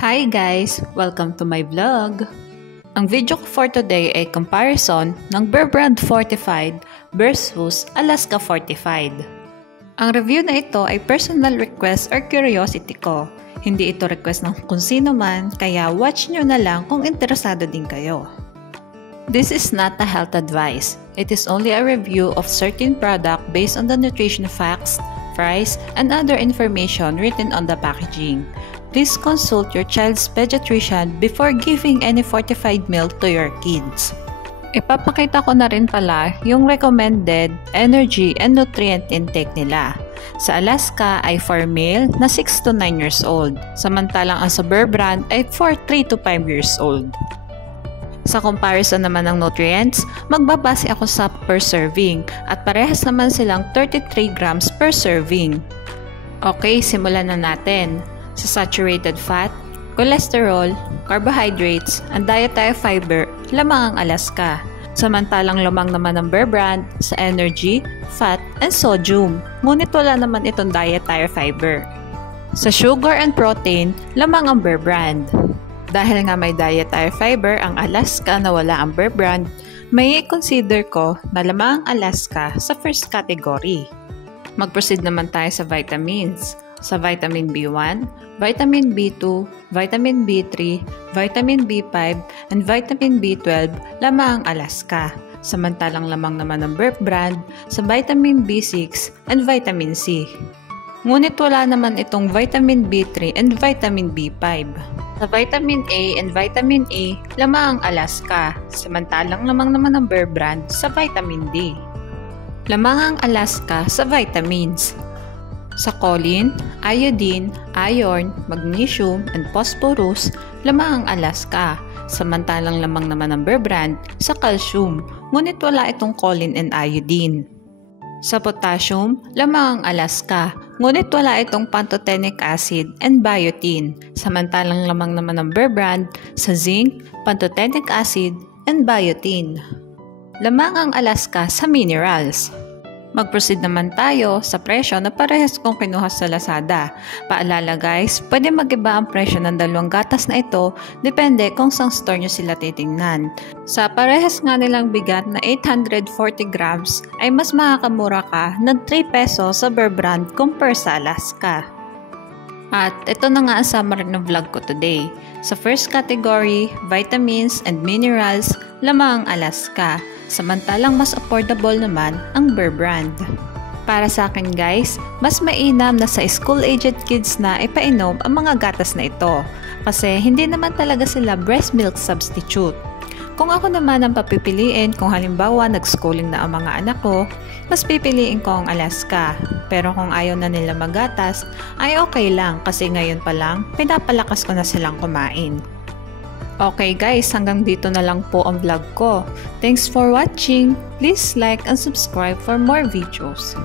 Hi guys! Welcome to my vlog! Ang video ko for today ay comparison ng Bear Brand Fortified versus Alaska Fortified. Ang review na ito ay personal request or curiosity ko. Hindi ito request ng kung sino man, kaya watch nyo na lang kung interesado din kayo. This is not a health advice. It is only a review of certain product based on the nutrition facts, price, and other information written on the packaging. Please consult your child's pediatrician before giving any fortified milk to your kids. Ipapakita ko na rin pala yung recommended energy and nutrient intake nila. Sa Alaska ay for male na 6 to 9 years old, samantalang ang sa Bear Brand ay for 3 to 5 years old. Sa comparison naman ng nutrients, magbabase ako sa per serving at parehas naman silang 33 grams per serving. Okay, simulan na natin. Sa saturated fat, cholesterol, carbohydrates, and dietary fiber, lamang ang Alaska. Samantalang lamang naman ng Bear Brand sa energy, fat, and sodium. Ngunit wala naman itong dietary fiber. Sa sugar and protein, lamang ang Bear Brand. Dahil nga may dietary fiber ang Alaska na wala ang Bear Brand, may i-consider ko na lamang ang Alaska sa first category. Mag-proceed naman tayo sa vitamins. Sa vitamin B1, vitamin B2, vitamin B3, vitamin B5, and vitamin B12, lamang ang Alaska. Samantalang lamang naman ng Bear Brand sa vitamin B6 and vitamin C. Ngunit wala naman itong vitamin B3 and vitamin B5. Sa vitamin A and vitamin E, lamang ang Alaska. Samantalang lamang naman ng Bear Brand sa vitamin D. Lamang ang Alaska sa vitamins. Sa choline, iodine, iron, magnesium, and phosphorus, lamang ang Alaska. Samantalang lamang naman ng Bear Brand sa calcium, ngunit wala itong choline and iodine. Sa potassium, lamang ang Alaska, ngunit wala itong pantothenic acid and biotin. Samantalang lamang naman ng Bear Brand sa zinc, pantothenic acid, and biotin. Lamang ang Alaska sa minerals. Mag-proceed naman tayo sa presyo na parehas kong kinuha sa Lazada. Paalala guys, pwede mag-iba ang presyo ng dalawang gatas na ito, depende kung saan store nyo sila titingnan. Sa parehas nga nilang bigat na 840 grams, ay mas makakamura ka ng 3 pesos sa Bear Brand compare sa Alaska. At ito na nga ang summary ng vlog ko today. Sa first category, vitamins and minerals, lamang ang Alaska. Samantalang mas affordable naman ang Bear Brand. Para sa akin guys, mas mainam na sa school-aged kids na ipainom ang mga gatas na ito. Kasi hindi naman talaga sila breast milk substitute. Kung ako naman ang papipiliin kung halimbawa nag-schooling na ang mga anak ko, mas pipiliin ko ang Alaska. Pero kung ayaw na nila magatas, ay okay lang kasi ngayon pa lang, pinapalakas ko na silang kumain. Okay guys, hanggang dito na lang po ang vlog ko. Thanks for watching. Please like and subscribe for more videos.